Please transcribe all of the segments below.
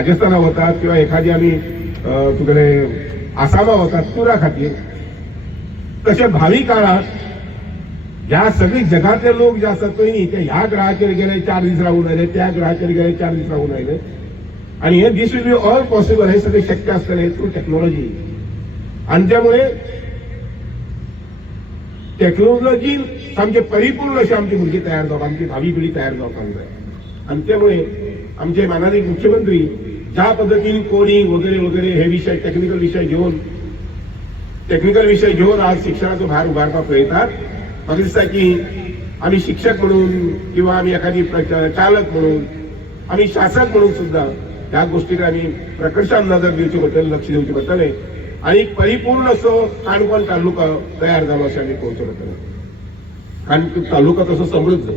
राजस्थाना वतात किंवा एखादी आम्ही तुकडे आसामा वतात टुरा खातीर, तशें भावी काळात ह्या सगळी जगातले लोक जे आसात पळय न्ही ते ह्या ग्रहाचेर गेले 4 दीस रावून आयले, त्या ग्रहाचेर गेले 4 दीस रावून आयले, आणि हे दिस विल बी ऑल पॉसिबल. हे सगळे शक्य असतले थ्रू टेक्नॉलॉजी. आणि त्यामुळे टेक्नॉलॉजीन सामके परिपूर्ण अशी आमची भुरगीं तयार जावप, आमची भावी पिढी तयार जावपाक जाय. आणि त्यामुळे आमचे माननीय मुख्यमंत्री ज्या पद्धतीने कोडिंग वगैरे वगैरे हे विषय टेक्निकल विषय घेऊन आज शिक्षणाचा भार उभारपाक पळयतात. म्हाका दिसता की आम्ही शिक्षक म्हणून किंवा आम्ही एखादी चालक म्हणून आम्ही शासक म्हणून सुद्धा ह्या गोष्टीकडे आम्ही प्रकर्षान नजर दिवची पडटली, लक्ष दिवचे पडटले, आणि परिपूर्ण असो काणकोण तालुका तयार जालो अशें आमी पळोवचें पडटलें. काणकोण तालुका तसो समृद्ध.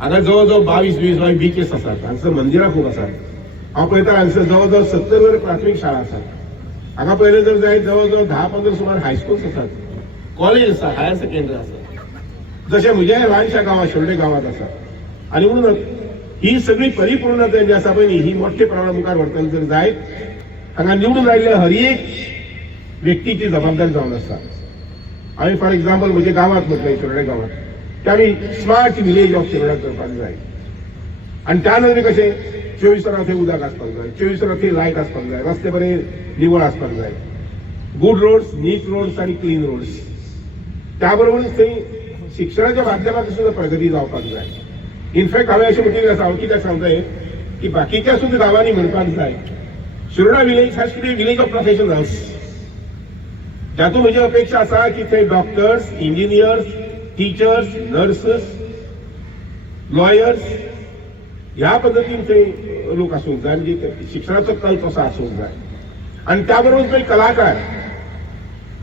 हांगा जवळ जवळ 22 बीचेस आसात, हांगसर मंदिरां खूब आसात. हांव पळयता हांगसर जवळ जवळ 70 वयर प्राथमीक शाळा आसात. हांगा पळयलें जर जायत जवळ जवळ 10-15 सुमार हायस्कूल्स आसात, कॉलेज आसा, हायर सेकंडरी आसा, जशें म्हज्या ल्हानशा गांवांत शेवडे गांवांत आसा. आणि म्हणून ही सगळी परिपूर्णता जी आसा पळय न्ही ही मोठ्या प्रमाणात मुखार व्हरतली जर जायत हांगा निवडून आयिल्ल्या हर एक व्यक्तीची जबाबदारी जावन आसा. आमी फॉर एक्झाम्पल म्हज्या गांवांत म्हटलें शेवडे गांवांत की आमी स्मार्ट विलेज ऑफ शेवड्या करपाक जाय. आणि त्या नंतर कशें 24 वरां थंय उदक आसपाक जाय, 24 वरां थंय लायट आसपाक जाय, रस्ते बरे निवळ आसपाक जाय, गुड रोड्स, नीट रोड्स आणि क्लीन रोड्स. त्या बरोबर थंय शिक्षणाच्या माध्यमांतल्यान सुद्धा प्रगती जावपाक जाय. इनफॅक्ट हांवें अशें म्हटलेलें आसा, हांव कित्याक सांगताय की बाकीच्या सुद्धा गांवांनी म्हणपाक जाय Shiroda village has to be village of professionals. जातून म्हजी अपेक्षा आसा की थंय doctors, engineers, teachers, nurses, lawyers ह्या पद्धतीन थंय लोक आसूंक जाय, म्हणजे शिक्षणाचो कल तसो आसूंक जाय. आणि त्याबरोबर थंय कलाकार,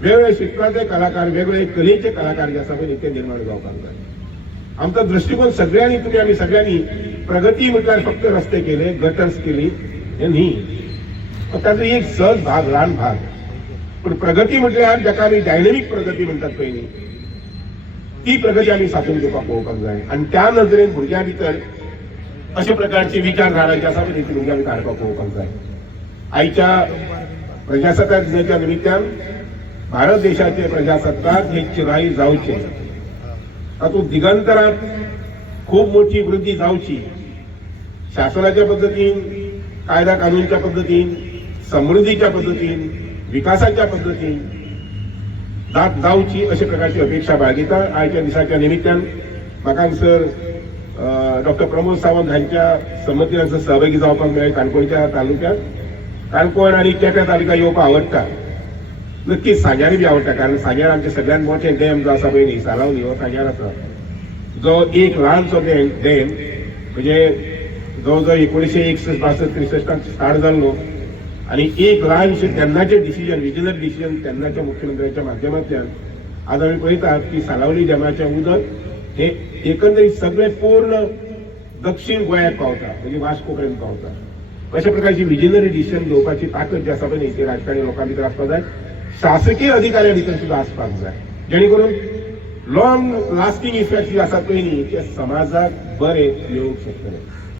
वेगवेगळे क्षेत्रांतले कलाकार, वेगवेगळे कलेचे कलाकार जे आसा पळय ते निर्माण जावपाक जाय. आमचा दृष्टिकोन सगळ्यांनी तुम्ही आम्ही सगळ्यांनी प्रगती म्हटल्यार फक्त रस्ते केले, गटर्स केली हे न्ही, ताचो एक सहज भाग, ल्हान भाग. पण प्रगती म्हटल्यार जाका आमी डायनेमिक प्रगती म्हणटात पळय न्ही ती प्रगती आमी साधून घेवपाक पळोवपाक जाय. आणि त्या नजरेन भुरग्यां भितर अशा प्रकारची विचारधारा जी आसा पळय ती भुरग्यां भितर हाडपाक पळोवपाक जाय. आयच्या प्रजासत्ताक दिनाच्या निमित्तान भारत देशाचे प्रजासत्ताक हे चिराई जावचे, तातूंत दिगंतरांत खूप मोठी वृद्धी जावची, शासनाच्या पद्धतीन, कायदा कानूनच्या पद्धतीन, समृद्धीच्या पद्धतीन, विकासाच्या पद्धतीन जावची अशा प्रकारची अपेक्षा बाळगिता. आयच्या दिसाच्या निमित्तान म्हाका हांगसर डॉक्टर प्रमोद सावंत हांच्या संमतीन हांगसर सहभागी जावपाक मेळ्ळें. काणकोणच्या तालुक्यात काणकोण आणि केप्यां तालुका येवपाक आवडटा, नक्कीच सांग्यार बी आवडटा, कारण सांग्यार आमचे सगळ्यात मोठे डॅम जो आसा पळय न्ही सालावली हो सांग्यार आसा, जो एक ल्हानसो डॅम म्हणजे जवळजवळ 1961-62-63 स्टार्ट जाल्लो. आणि एक ल्हानशे तेन्नाचे डिसिजन, विजनरी डिसिजन तेन्नाच्या मुख्यमंत्र्यांच्या माध्यमांतल्यान आज आमी पळयतात की सालावली डॅमाचें उदक हे एकंदरीत सगळे पूर्ण दक्षिण गोंयाक पावता, म्हणजे वास्को पर्यंत पावता. अशा प्रकारची विजनरी डिसिजन घेवपाची ताकद जी आसा पळय न्ही ती राजकारणी लोकां भितर आसपाक जाय, शासकीय अधिकाऱ्यां भितर सुद्धा आसपाक जाय, जेणे करून लॉंग लास्टिंग इफेक्ट जे आसात पळय न्ही ते समाजाक बरे येवंक शकतले.